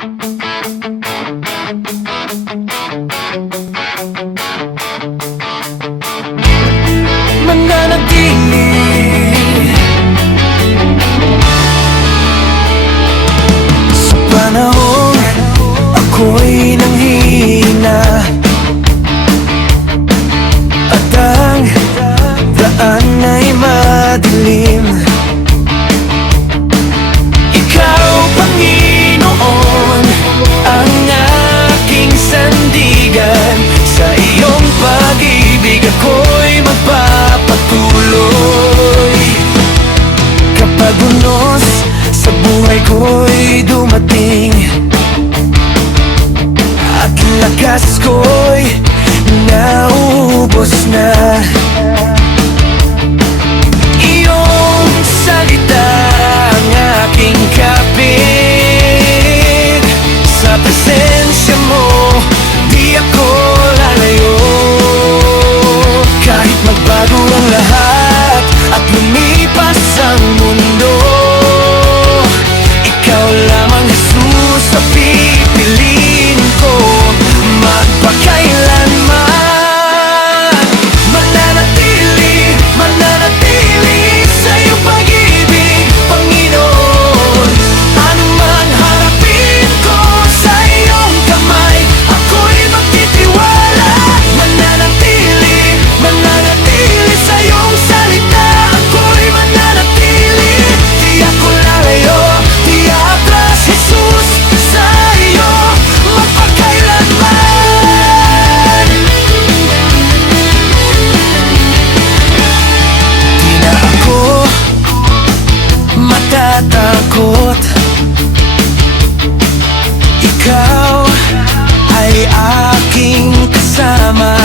Mananatili sa panahon ako'y nanghihina, at ang daan ay madilim. Ikaw, Panginoon, ang aking sandigan. Sa iyong pag-ibig ako'y magpapatuloy. Kapag unos sa buhay ko'y dumating, at lakas ko'y naubos na, iyong salita ang aking kapit. Sa presensya mo di ako lalayo. Kahit magbago ang lahat at lumipas ang mundo, ikaw lamang, Jesus, ang pipiliin ko magpakailanman. Mananatili, mananatili sa iyong pag-ibig, Panginoon. Anuman harapin ko, sa iyong kamay ako'y magtitiwala. Mananatili, mananatili sa iyong salita, ako'y mananatili. Di ako lalayo, di atras, Jesus, sa iyo magpakailanman. Di na ako matatakot, ikaw ay aking kasama.